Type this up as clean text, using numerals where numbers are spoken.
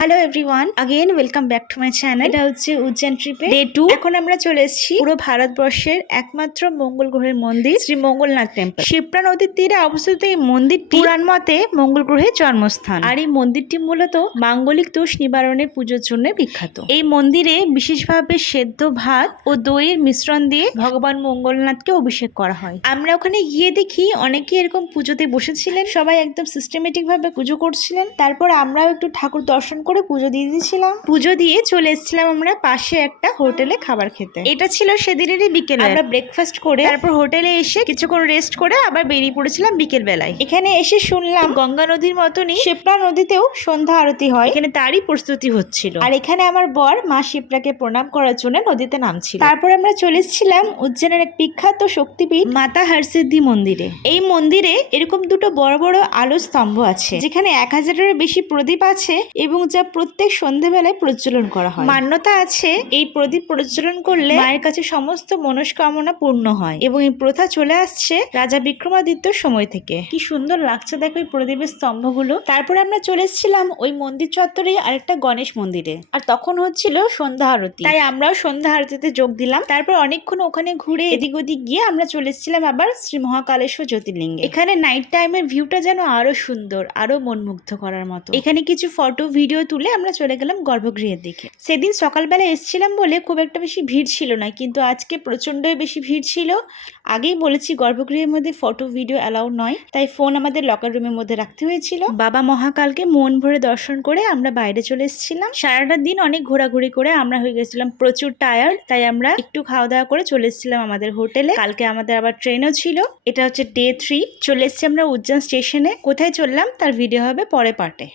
Hello everyone, again welcome back to my channel. এটা হচ্ছে উজ্জয়ন ট্রিপে ডে 2। এখন আমরা চলে এসেছি পুরো ভারতবর্ষের একমাত্র মঙ্গল গ্রহের মন্দির শ্রী মঙ্গলনাথ টেম্পল। শিপ্রা নদীর তীরে অবস্থিত এই মন্দিরটি পুরাণ মতে মঙ্গল গ্রহের জন্মস্থান। আর এই মন্দিরটি মূলত মাঙ্গলিক দোষ নিবারণের পুজোর জন্য বিখ্যাত। এই মন্দিরে বিশেষভাবে সেদ্ধ ভাত ও দইয়ের মিশ্রণ দিয়ে ভগবান মঙ্গলনাথকে অভিষেক করা হয়। আমরা ওখানে গিয়ে দেখি অনেকে এরকম পুজোতে বসেছিলেন, সবাই একদম সিস্টেমেটিক ভাবে পুজো করছিলেন। তারপর আমরাও একটু ঠাকুর দর্শন করে পুজো দিয়ে দিয়েছিলাম। পুজো দিয়ে চলে এসেছিলাম আমরা পাশে একটা হোটেলে খাবার খেতে। এটা ছিল সেদিনেরই বিকেলে। আমরা ব্রেকফাস্ট করে তারপর হোটেলে এসে কিছুক্ষণ রেস্ট করে আবার বেরিয়ে পড়েছিলাম বিকেল বেলায়। এখানে এসে শুনলাম গঙ্গা নদীর মতনই শিপ্রা নদীতেও সন্ধ্যা আরতি হয়। এখানে তারই প্রস্তুতি হচ্ছিল। আর এখানে আমার বর মা শিপ্রাকে প্রণাম করার জন্য নদীতে নামছিল। তারপর আমরা চলে এসেছিলাম উজ্জয়নের এক বিখ্যাত শক্তিপীঠ মাতা হরসিদ্ধি মন্দিরে। এই মন্দিরে এরকম দুটো বড় বড় আলো স্তম্ভ আছে, যেখানে 1000-এরও বেশি প্রদীপ আছে এবং যা প্রত্যেক সন্ধ্যেবেলায় প্রজ্বলন করা হয়। মান্যতা আছে এই প্রদীপ প্রজ্বলন করলে মায়ের কাছে সমস্ত মনস্কামনা পূর্ণ হয় এবং এই প্রথা চলে আসছে রাজা বিক্রমাদিত্যর সময় থেকে। কি সুন্দর লাগছে দেখো এই প্রদীপের স্তম্ভগুলো। তারপরে আমরা চলে এসেছিলাম ওই মন্দির চত্বরে আরেকটা গণেশ মন্দিরে, আর তখন হচ্ছিল সন্ধ্যা আরতি, তাই আমরাও সন্ধ্যা আরতিতে যোগ দিলাম। তারপর অনেকক্ষণ ওখানে ঘুরে এদিক ওদিক গিয়ে আমরা চলে এসেছিলাম আবার শ্রী মহাকালেশ্বর জ্যোতির্লিঙ্গে। এখানে নাইট টাইমের ভিউটা যেন আরো সুন্দর, আরো মনমুগ্ধ করার মতো। এখানে কিছু ফটো ভিডিও তুলে আমরা চলে গেলাম গর্ভগৃহের দিকে। সেদিন সকালবেলা এসেছিলাম বলে খুব একটা বেশি ভিড় ছিল না, কিন্তু আজকে প্রচন্ডই বেশি ভিড় ছিল। আগেই বলেছি গর্ভগৃহের মধ্যে ফটো ভিডিও অ্যালাউ নয়, তাই ফোন আমাদের লকার রুমের মধ্যে রাখতে হয়েছিল। বাবা মহাকালকে মন ভরে দর্শন করে আমরা বাইরে চলে এসেছিলাম। সারাটা দিন অনেক ঘোরাঘুরি করে আমরা হয়ে গেছিলাম প্রচুর টায়ার্ড, তাই আমরা একটু খাওয়া দাওয়া করে চলে এসেছিলাম আমাদের হোটেলে। কালকে আমাদের আবার ট্রেনও ছিল। এটা হচ্ছে ডে 3। চলে এসেছি আমরা উজ্জয়ন স্টেশনে। কোথায় চললাম তার ভিডিও হবে পরে পার্টে।